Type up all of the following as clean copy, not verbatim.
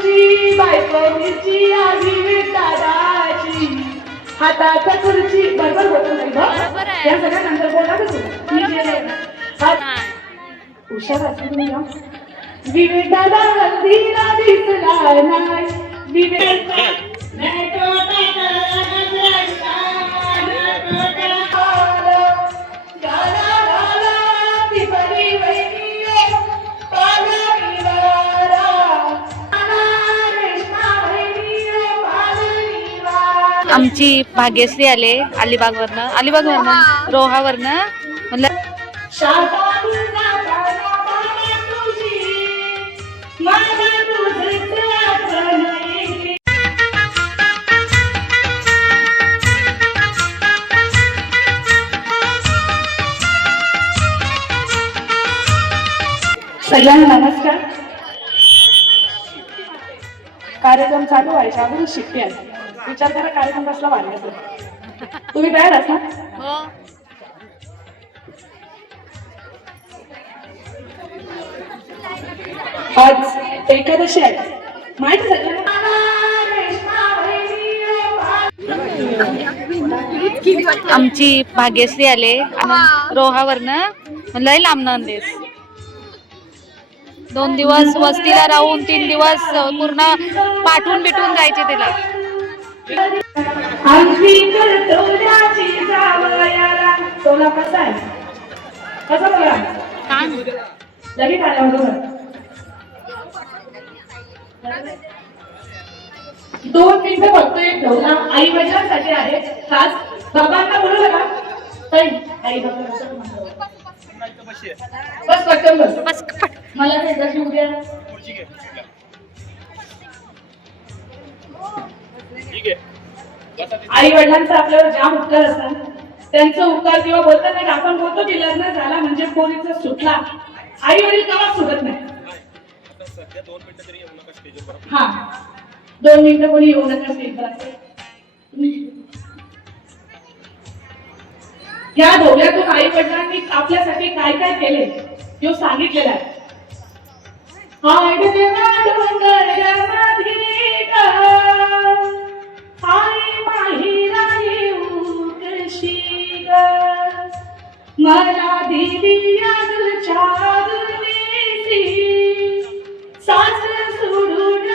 बायकोची आधी दादाची हातात खुर्ची बरोबर होतो नाही बघ या सगळ्या नंतर बोला का तू हुशार असतो तुम्ही ना विवेक दादा हल्दीला दिसला नाही विवेक आमची भाग्यश्री आले अलिबागवरनं रोहावरनं म्हणलं सगळ्यांना नमस्कार. कार्यक्रम चालू व्हायच्या अगोदर शिट्टी आहे. विचार करा कार्यक्रम कसला वाढवायचा. तुम्ही तयार आहात ना? आज एकादशी आहे माहिती आमची भाग्यश्री आले रोहावरनं म्हणलं लांब अंदेस 2 दिवस वस्तीला राहून 3 दिवस पूर्ण पाठवून बिटून जायचे तिला. सोला कसा आहे कसा बोला लगेच आल्यावर 2 मिनिटं फक्त एक ढोला आई वडिलांसाठी आहे खास. बाबांना बोलू नका ताई आई बाबा बस पटकन बस मला नाही कशी उद्या आई वडिलांचा आपल्यावर जाम उपकार असतात. त्यांचं उपकार किंवा बोलतात नाही आपण बोलतो की लग्न झाला म्हणजे पोरीचा सुटला आई वडील केव्हा सुटत नाही. हा 2 मिनिटं कोणी येऊ नका स्टेजवर. या ढोल्यातून आई वडिलांनी आपल्यासाठी काय काय केले हे सांगितलेलं आहे. मला दिली सास सोडून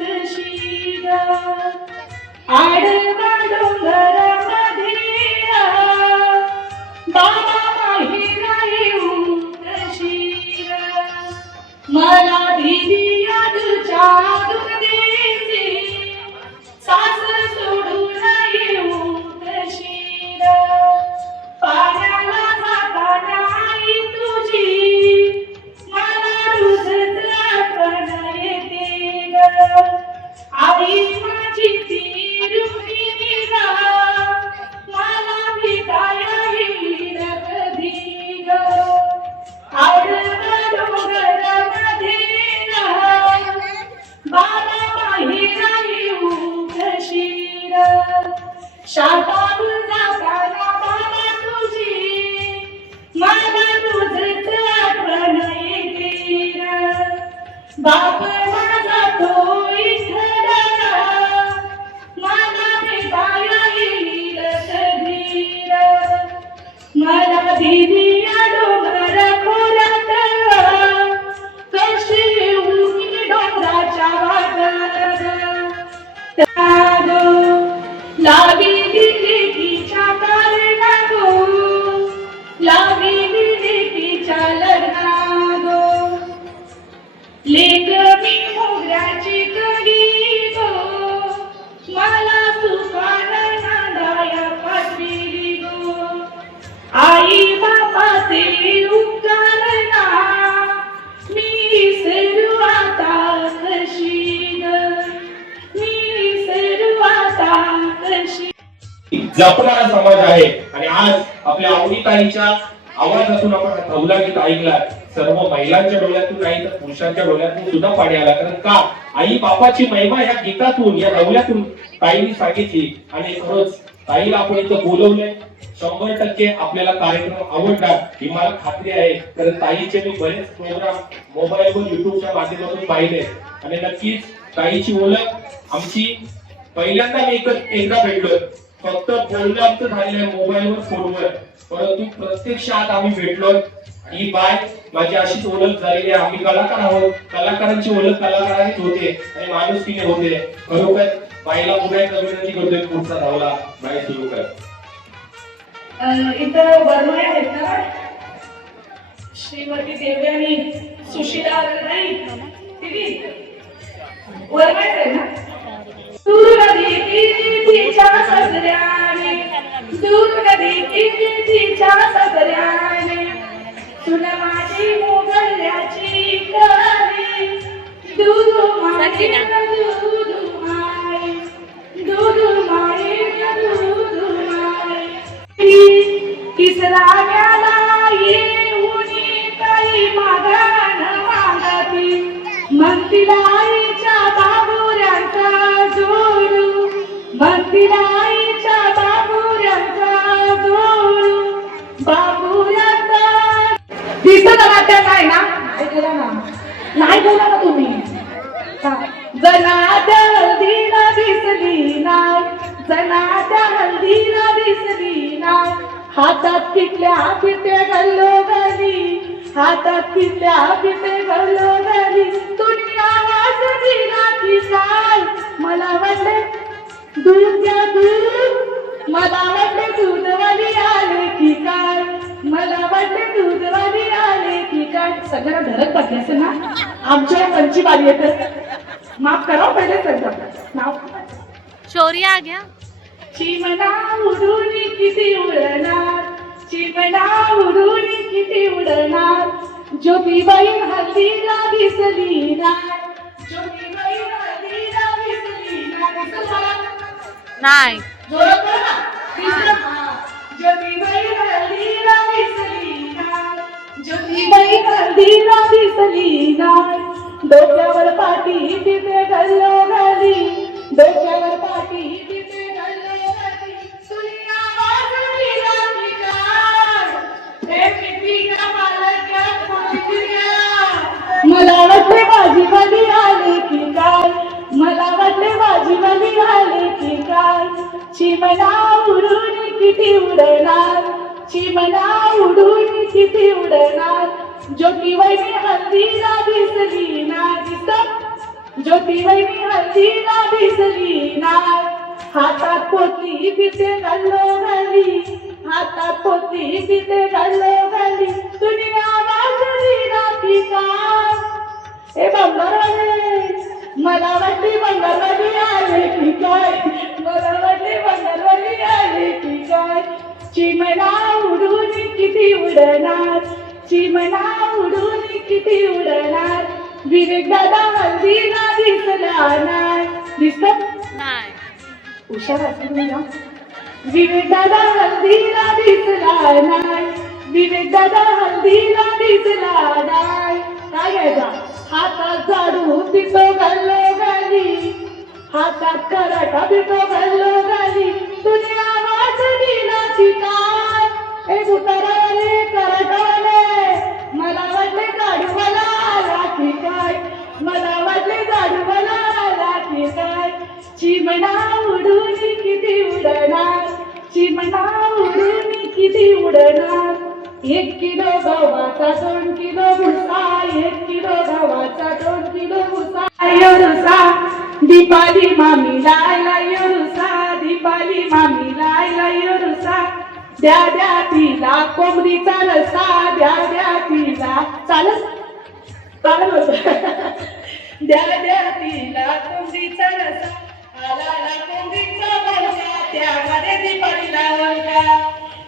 कशी आडवा डोंगर बाबा माहिरा येऊ कशी मला दिली यादूच्या दुर्देशी सास सोडून येऊ कशी पाण्याला जाताना आई तुझी मला रुजत आठवण येते ग आई माझी ती रुक्मिणी मला भेटाया येईल कधी ग आडवा डोंगर मध्ये बाबा माहिरा येऊ कशी शातावर जाताना बाबा तुझी मला तुझच आठवण येते बाप माझा तो इथला मला भेटाया येईल कधी मला दिली या डोंगर खोऱ्यात कशी उभी डोंगराच्या वाटात लावी दिली तिच्या कारणात लावी दिली तिच्या लग्नात लेक मी मोगऱ्याची कडी गो मला सुखाला नांदाया पाठविली गो आई बापाचे उपकार ना मी सरू आता कशी मी सरू आता कशी. जपणारा समाज आहे आणि आज आपल्या आवडीताईच्या आवाजातून आपण धवला गीत ऐकला. सर्व महिलांच्या डोळ्यातून नाही तर पुरुषांच्या डोळ्यातून सुद्धा पाणी आला. कारण का आई बापाची महिमा या गीतातून या धवल्यातून ताईंनी सांगितली. आणि खरंच ताईला आपण इथं बोलवलंय. 100% आपल्याला कार्यक्रम आवडला ही मला खात्री आहे. कारण ताईचे मी बरेच प्रोग्राम मोबाईलवर युट्यूबच्या माध्यमातून पाहिले. आणि नक्कीच ताईची ओळख आमची पहिल्यांदा मी एकदा भेटलोय, फक्त बोलणं आमचं झालेलं आहे मोबाईलवर फोनवर, परंतु प्रत्यक्षात आम्ही भेटलोय. ही बाय माझी अशीच ओळख झालेली आहे. आम्ही कलाकार आहोत, कलाकारांची ओळख कलाकारांनीच होते आणि माणुसकीने होते. खरोखर बाईला पुण्यात विनंती करतोय, पुढचा धावला बाई सुरू कर. इथं बरमाई आहेत ना, श्रीमती देवी आणि सुशीला नाही वरमाई आहे ना. दूर नदी तिच्या सजऱ्याने, दूर नदी तिच्या सजऱ्याने, तुला माझी मोगल्याची कळली, दूध माई दूध माई, दूध माई दूध माई. तिसरा गेला येऊन काही मागण मागती, म्हणतीला आईच्या बाबुऱ्यांचा जोडू, म्हणतीला आईच्या बाबुऱ्यांचा जोडू, बाबुऱ्यांचा. दिसत ना त्या काय ना, ऐकलं ना, नाही बोला ना तुम्ही. जनाच्या हल्दीला दिसली नाही, जनाच्या हल्दीला दिसली नाही, हातात किटल्या पिते घालो घाली, हातात किटल्या पिते घालो घाली. तुम्ही आवाज दिला की काय, मला वाटले दूध द्या दूध, मला वाटले दूधवाली आले की काय, मला वाटले दूधवाली आले की काय. सगळ्यांना धरत बसले असेल ना, आमच्या पंची बारी येत. माफ करा पहिले सगळं नाव. शौर्य आ गया. चिमणा उडून किती उडणार, चिमणा उडून किती उडणार, ज्योतिबाई हल्दीला दिसली नाही, ज्योतिबाई हल्दीला दिसली नाही. नाही जोरात बोला ना. ज्योतिबाई हल्दीला दिसली नाही, ज्योतिबाई हल्दीला दिसली नाही. डोक्यावर पाठी तिथे घालो घाली, डोक्यावर पाठी तिथे घालो घाली. तुझी आवाज दिला की काय, हे पिपीच्या पालक्यात पोचल्या. मला वाटले भाजीवाली आले की काय, मला वाटले भाजीवाली आले की काय. चिमणा उडून किती उडणार, चिमणा उडून किती उडणार, ज्योतिबाई हल्दीला दिसली नाही. दिसत ज्योतिबाई हल्दीला दिसली नाही, हातात पोती तिथे घालो घाली, हातात पोती तिथे घालो घाली. तुम्ही आवाज दिला की काय, हे बंगारवाले, मला वाटली बंगारवाली आले की काय, मला वाटली बंगारवाली आले की काय. चिमणा उडून किती उडणार, चिमणा उडून किती उडणार, विवेक दादा हल्दीला दिसला नाही. दिसत नाही. हुशार असेल ना. विवेक दादा हल्दीला दिसला नाही, विवेक दादा हल्दीला दिसला नाही. काय घ्यायचा, हातात झाडू पितो घालो घाली, हातात कराटा पितो घालो घाली. तुझी आवाज दिला की काय, हे बुटारावाले कराटावाले, मला वाटले झाडूवाला आला की काय, मला वाटले झाडूवाला आला की काय. चिमणा उडून किती उडणार, चिमणा उडून किती उडणार. 1 किलो गव्हाचा 2 किलो भुसा, 1 किलो गव्हाचा 2 किलो भुसा. रुसा दीपाली मामी लायला रुसा, दीपाली मामी लायला रुसा. द्या द्या तिला कोंबडीचा रसा, द्या द्या तिला. चालत चालत द्या द्या तिला कोंबडीचा रसा, आला कोंबडीचा बडका, त्यामध्ये दीपालीला वळका.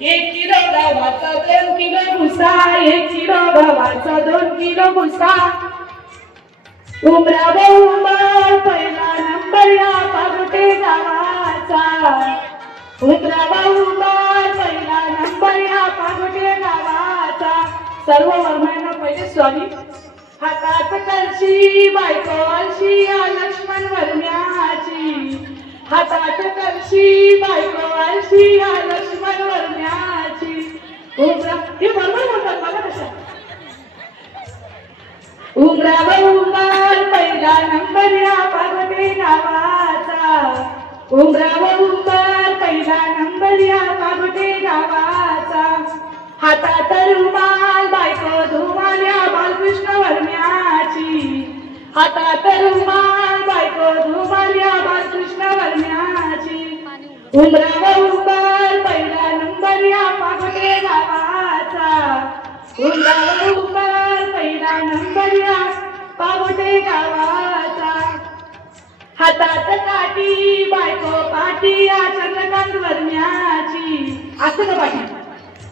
1 किलो गव्हाचा 2 किलो भुसा, 1 किलो गव्हाचा 2 किलो भुसा. उमरा बहुमार पहिला नंबर या पागोटे गावाचा, उमरा बहुमार पहिला नंबर या पागोटे गावाचा. सर्व वर्मांना पहिले स्वामी. हातात कळशी बायको अलशी या लक्ष्मण वर्म्याची, हातात कळशी बायको अलशी या लक्ष्मण वर्म्याची. उमरा हे बरोबर म्हणतात मला कशा. उमराव उमर पहिला नंबर या पागोटे गावाचा उमराव उमर पहिला नंबर या पागोटे गावाचा हातात रुमाल बायको धुमाल्या बालकृष्ण वर्म्याची हातात रुमाल बायको धुमाल्या बालकृष्ण वर्म्याची उमराव उमर पहिला नंबर या पागोटे गावाचा उमराव उमर पहिला नंबर या पागोटे गावाचा हातात काठी बायको पाठी या चंद्रकांत वर्म्याची असं का पाठी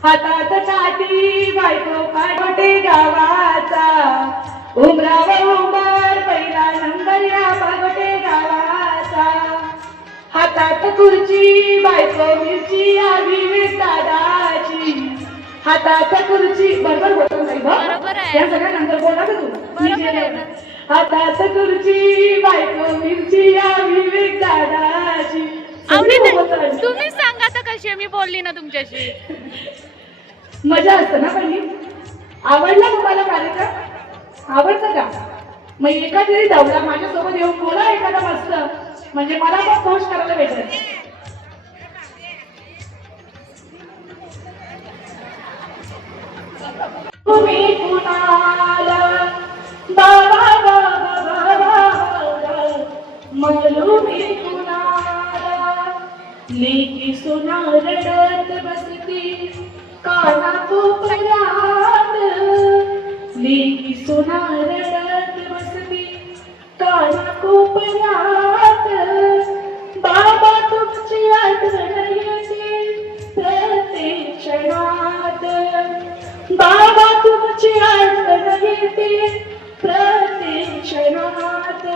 हातात काठी बायको पागोटे गावाचा उमराव उमर पहिला नंबर या पागोटे गावाचा हातात खुर्ची बायको मिरची या विवेक दादाची हातात खुर्ची बरोबर बोलतो नाही बरोबर आहे. या सगळ्या नंतर बोला का तू हातात खुर्ची बायको मिरची या विवेक दादाची तुम्ही सांगा तर कशी मी बोलली ना तुमच्याशी. मजा असते ना पहिली. आवडला तुम्हाला कार्यक्रम आवडतं का मग एका जरी धावला माझ्यासोबत येऊन बोला एखादा मस्त म्हणजे मला पण पोस्ट करायला भेटेल. तुम्ही कुणाला बाबा बाबा बाबा मरू मी कुणाला लेकी सुना रडत बसती काना कोपऱ्यात लेकी सुना रडत बसती काना कोपऱ्यात बाबा तुमची आठवण येते प्रत्येक क्षणात बाबा तुमची आठवण येते प्रत्येक क्षणात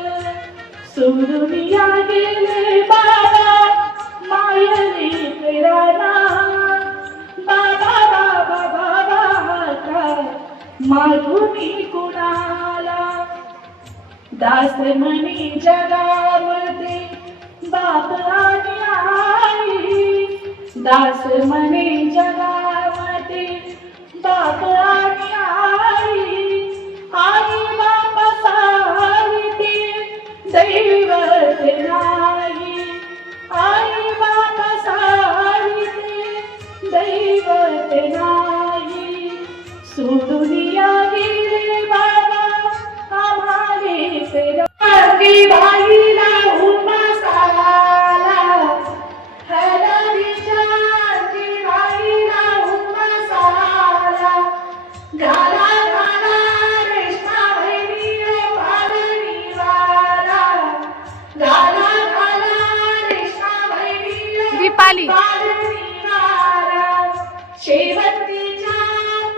सोडून या गेले बाबा मायने फिराना बाबा बाबा बाबा का मारुनी कुणाला दास म्हणी जगामध्ये बाप आणि आई दास म्हणे जगामध्ये बाप आणि आई बाप साविते दैवत नाही आई बाप साविते दैवत नाही सोडून या गेले बाबा आम्हाले फिरकी बाईला उन्मासाला हरवीच्या बाईला उन्मासाला घाला घाला रेशमा बहिणी पालनीवाला घाला घाला रेशमा बहिणी दीपाली पालनीवाला शेवंतीच्या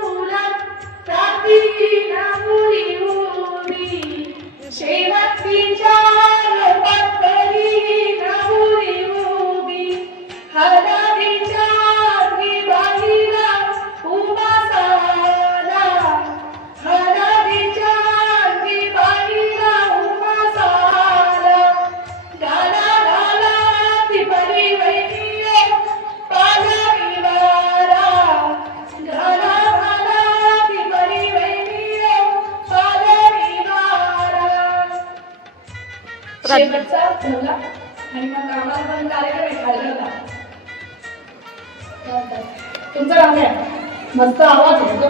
फुलात रात्रीला मुली उभी शेवंतीच्या पत्तरीला मुली उभी हळदीच्या बाईला उमासाला हळदीच्या बाईला उमासाला गाला गाला ती बरी वैनी पालनीवाला गाला गाला ती बरी वैनी पालनीवाला शेवटचा झाला आणि मग आम्हाला पण कार्यक्रम झाला तुमचं नाव आहे मस्त आवाज आहे तो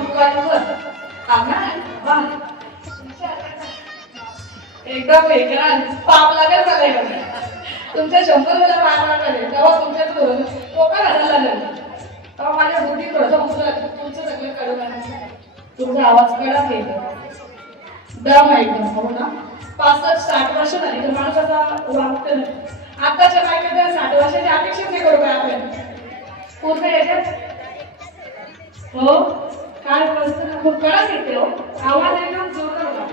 एकदम वेगळा पाप लागेल सगळे तुमच्या 100 वेळा पाप लागेल तेव्हा तुमच्या टोका घालायला लागेल तेव्हा माझ्या बुद्धी थोडंसं उचलत तुमचं सगळं कळून तुमचा आवाज कडक येतो दम आहे एकदम हो ना 65-60 वर्ष झाली तर माणूस आता वागतो नाही आताच्या बायका 60 वर्षाची अपेक्षा नाही करू काय आपण पूर्ण याच्यात हो काय खूप कडक येते हो आवाज एकदम जोरदार होता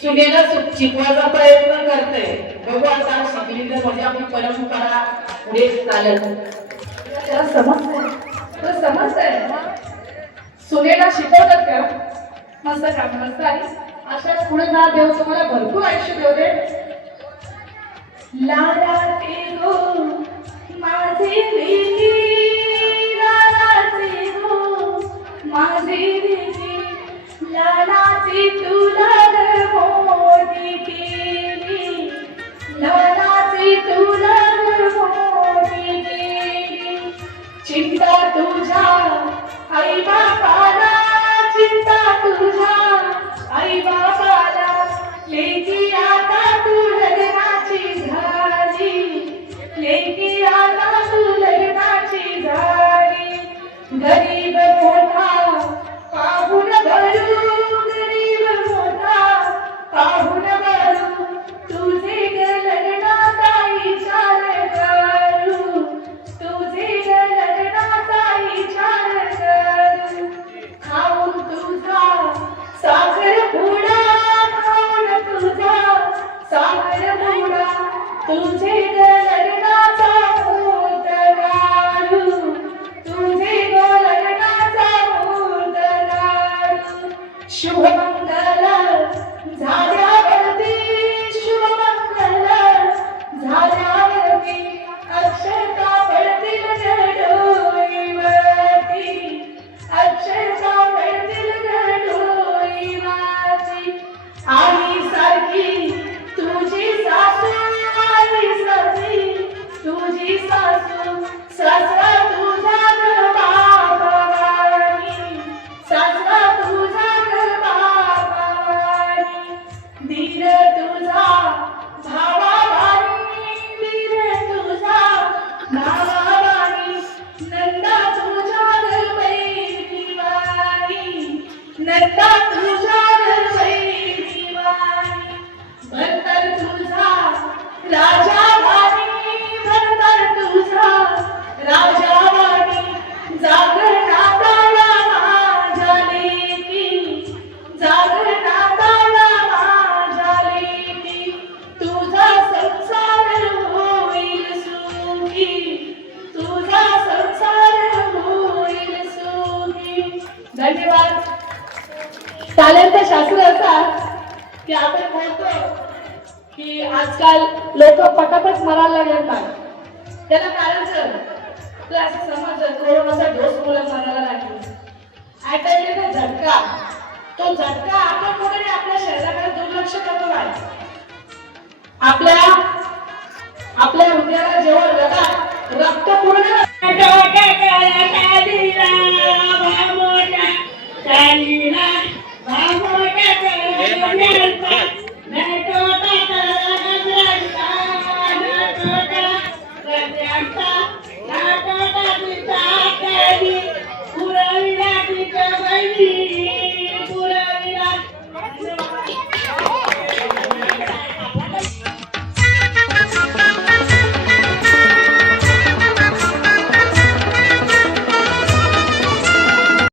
सुनेला शिकवायचा प्रयत्न करते बघू आता शिकली तर म्हणजे आपली परंपरा पुढे चालेल. त्याला समजतंय सुनेला शिकवतात का मस्त काम मस्त आहे अशाच पुढे जा देव तुम्हाला भरपूर आयुष्य देऊ दे. लाडाचे गो माझे देवी लाडाचे गो माझे देवी लाडाचे तुला तुझ्या आई बापाला, चिंता तुझ्या आई बापाला, लेकी आता तू लग्नाची झाली, लेकी आता तू लग्नाची झाली. गरीब मोठा पाहून भरू, गरीब मोठा पाहून भरू, तुझे ग लग्नाचा विचार करू, तुझे ग लग्नाचा विचार करू. खाऊन तुझा साखर पुडा, खाऊन तुझा साखर पुडा, तुझे ग लग्नाचा मूर्त काढू, तुझे ग लग्नाचा मूर्त काढू. शुभमंगल झाल्यावरती, शुभमंगल झाल्यावरती, अक्षता पडतील डोईवरती, अक्षता पडतील डोईवरती. आई सारखी तुझी सासू, आई सारखी तुझी सासू, सासरा तुझा ग बापावानी, सासरा तुझा ग बापावानी. धीर तुझा भावावानी, धीर तुझा भावावानी, नंदा तुझ्या ग बहिणीवानी, नंदा तुझ्या ग बहिणीवानी. भरतर तुझा राजा वाणी, भरतर तुझा राजा वाणी, जागरणाला माझ्या लेकी, जागरणाला माझ्या लेकी. तुझा संसार होईल सुखी, तुझा संसार होईल सुखी. धन्यवाद. ताल्यांचं शास्त्र असतात की आपण बोलतो की आजकाल लोक पटापट मरायला लागतात. त्याला कारण आपलं असं समज कोरोनाचा डोस मुलं मरायला लागली. अटॅक झटका, तो झटका आपण कुठे आपल्या शरीराकडे दुर्लक्ष करतो काय. आपल्या हृदयाला जेव्हा रक्त पूर्ण पुरविला